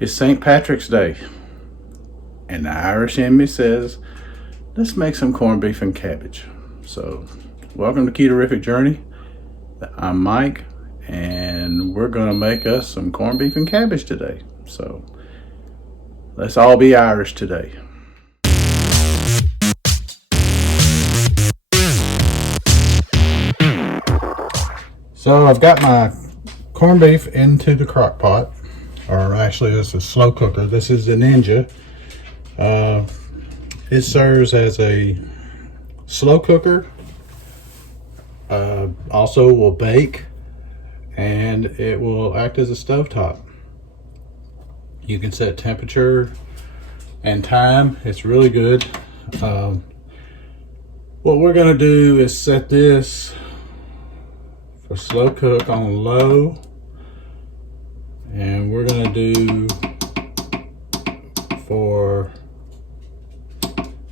It's St. Patrick's Day, and the Irish in me says, let's make some corned beef and cabbage. So, welcome to Ketorific Journey. I'm Mike, and we're gonna make us some corned beef and cabbage today. So, let's all be Irish today. So I've got my corned beef into the crock pot, or actually it's a slow cooker. This is the Ninja. It serves as a slow cooker, also will bake, and it will act as a stovetop. You can set temperature and time. It's really good. What we're gonna do is set this for slow cook on low, and we're gonna do for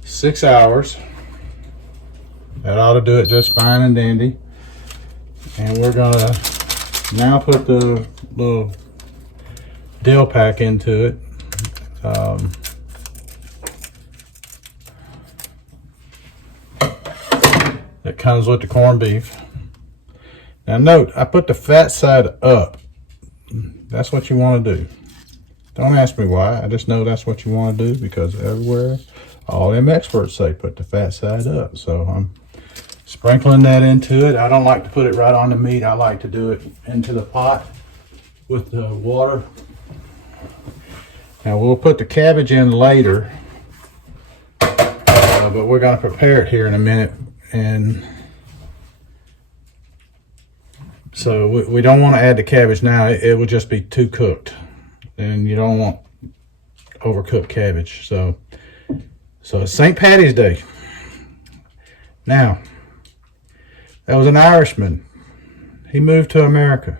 6 hours. That ought to do it just fine and dandy. And we're gonna now put the little dill pack into it. That comes with the corned beef. Now note, I put the fat side up. That's what you want to do. Don't ask me why, I just know that's what you want to do because everywhere, all them experts say put the fat side up. So I'm sprinkling that into it. I don't like to put it right on the meat. I like to do it into the pot with the water. Now we'll put the cabbage in later, but we're going to prepare it here in a minute. And so we don't want to add the cabbage now. It will just be too cooked, and you don't want overcooked cabbage. So it's St. Paddy's Day. Now, there was an Irishman. He moved to America.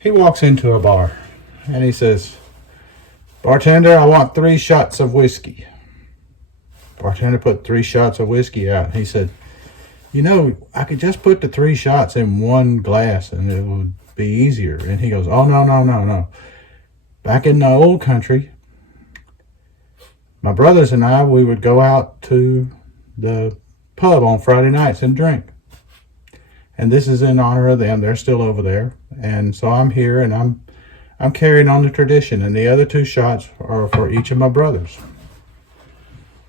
He walks into a bar and he says, "Bartender, I want 3 shots of whiskey." Bartender put 3 shots of whiskey out. He said, "You know, I could just put the 3 shots in one glass and it would be easier." And he goes, "Oh, no. Back in the old country, my brothers and I, we would go out to the pub on Friday nights and drink. And this is in honor of them. They're still over there. And so I'm here and I'm carrying on the tradition. And the other 2 shots are for each of my brothers."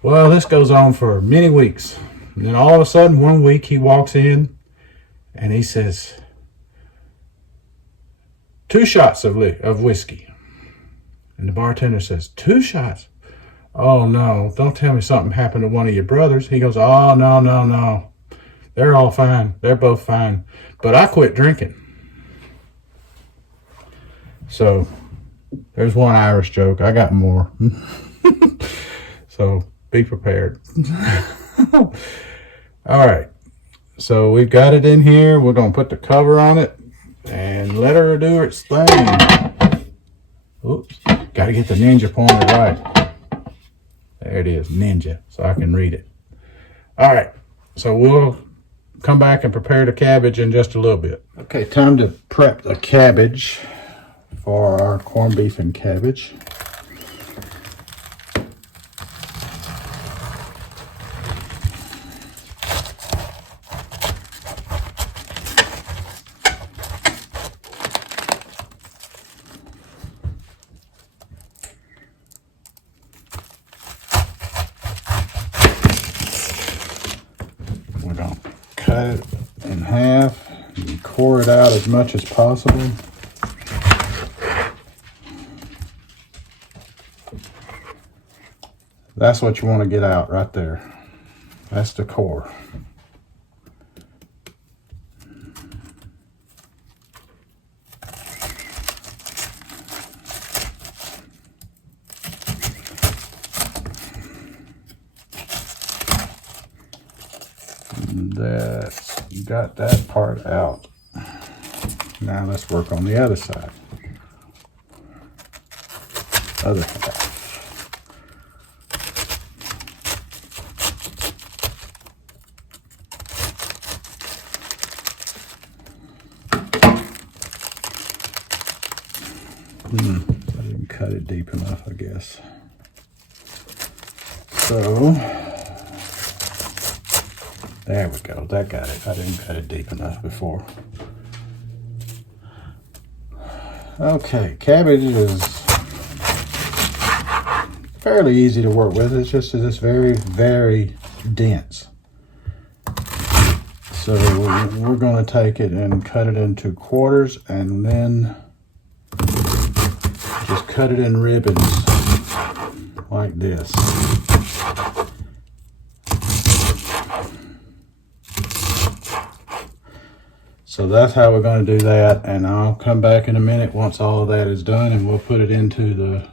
Well, this goes on for many weeks. And then all of a sudden, one week he walks in and he says, "2 shots of whiskey." And the bartender says, "2 shots? Oh no, don't tell me something happened to one of your brothers." He goes, "Oh, no. They're all fine. They're both fine. But I quit drinking." So there's one Irish joke. I got more. So be prepared. All right, so we've got it in here. We're gonna put the cover on it and let her do its thing. Oops, gotta get the Ninja pointed right. There it is, Ninja, so I can read it. All right, so we'll come back and prepare the cabbage in just a little bit. Okay, time to prep the cabbage for our corned beef and cabbage. We're going to cut it in half and core it out as much as possible. That's what you want to get out right there. That's the core. That's got that part out. Now let's work on the other side. Other half. cut it deep enough, I guess. So, there we go, that got it. I didn't cut it deep enough before. Okay, cabbage is fairly easy to work with. It's just very, very dense. So we're going to take it and cut it into quarters and then just cut it in ribbons like this. So that's how we're going to do that, and I'll come back in a minute once all of that is done and we'll put it into the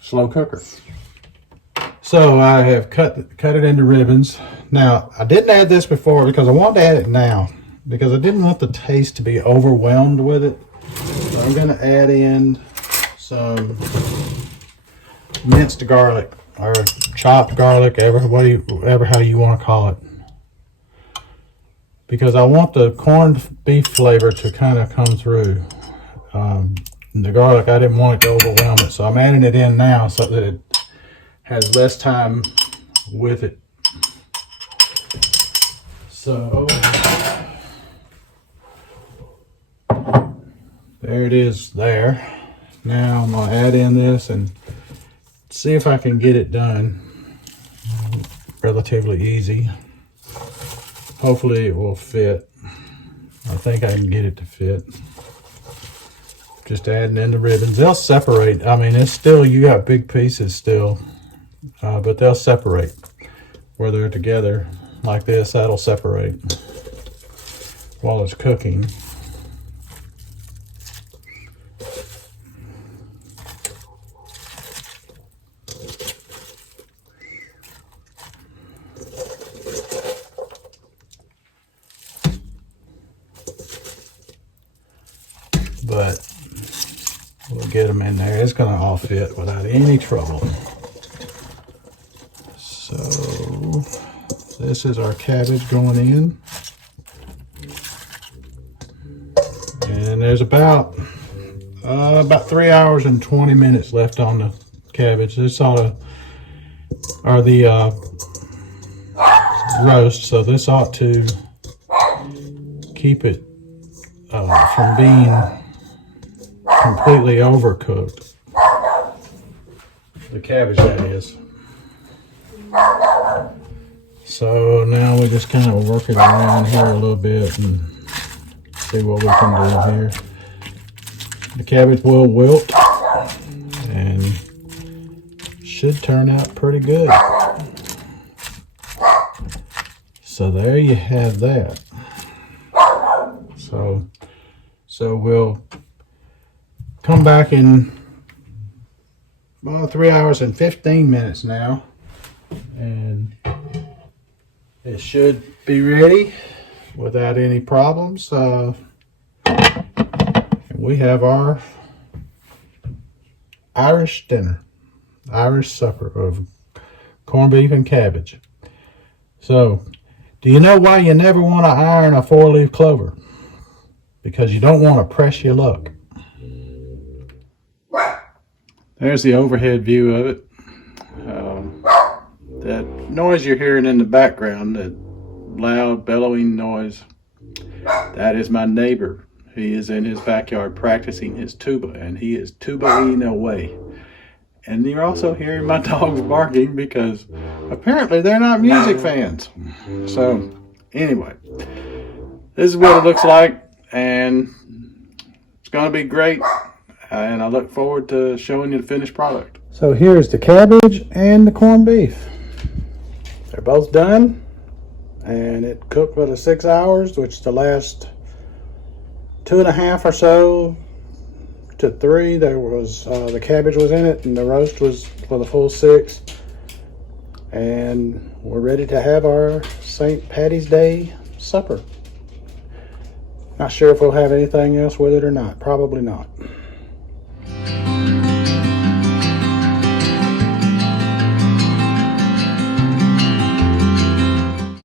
slow cooker. So I have cut it into ribbons. Now, I didn't add this before because I wanted to add it now because I didn't want the taste to be overwhelmed with it. So I'm going to add in some minced garlic or chopped garlic, whatever how you want to call it. Because I want the corned beef flavor to kind of come through. The garlic, I didn't want it to overwhelm it, so I'm adding it in now so that it has less time with it. So, there it is there. Now I'm going to add in this and see if I can get it done relatively easy. Hopefully it will fit. I think I can get it to fit. Just adding in the ribbons. They'll separate. I mean, it's still, you got big pieces still, but they'll separate. Where they're together like this, that'll separate while it's cooking. But we'll get them in there. It's going to all fit without any trouble. So this is our cabbage going in. And there's about 3 hours and 20 minutes left on the cabbage. This ought to, or the roast, so this ought to keep it from being completely overcooked. The cabbage, that is. So now we just kind of work it around here a little bit and see what we can do here. The cabbage will wilt and should turn out pretty good. So there you have that. So we'll come back in 3 hours and 15 minutes now, and it should be ready without any problems. And we have our Irish dinner, Irish supper of corned beef and cabbage. So, do you know why you never want to iron a 4-leaf clover? Because you don't want to press your luck. There's the overhead view of it. That noise you're hearing in the background, that loud bellowing noise, that is my neighbor. He is in his backyard practicing his tuba, and he is tubaing away. And you're also hearing my dogs barking because apparently they're not music fans. So anyway, this is what it looks like, and it's going to be great. And I look forward to showing you the finished product. So here's the cabbage and the corned beef. They're both done, and it cooked for the 6 hours, which the last 2.5 or so to 3, there was the cabbage was in it, and the roast was for the full 6. And we're ready to have our St. Paddy's Day supper. Not sure if we'll have anything else with it or not. Probably not.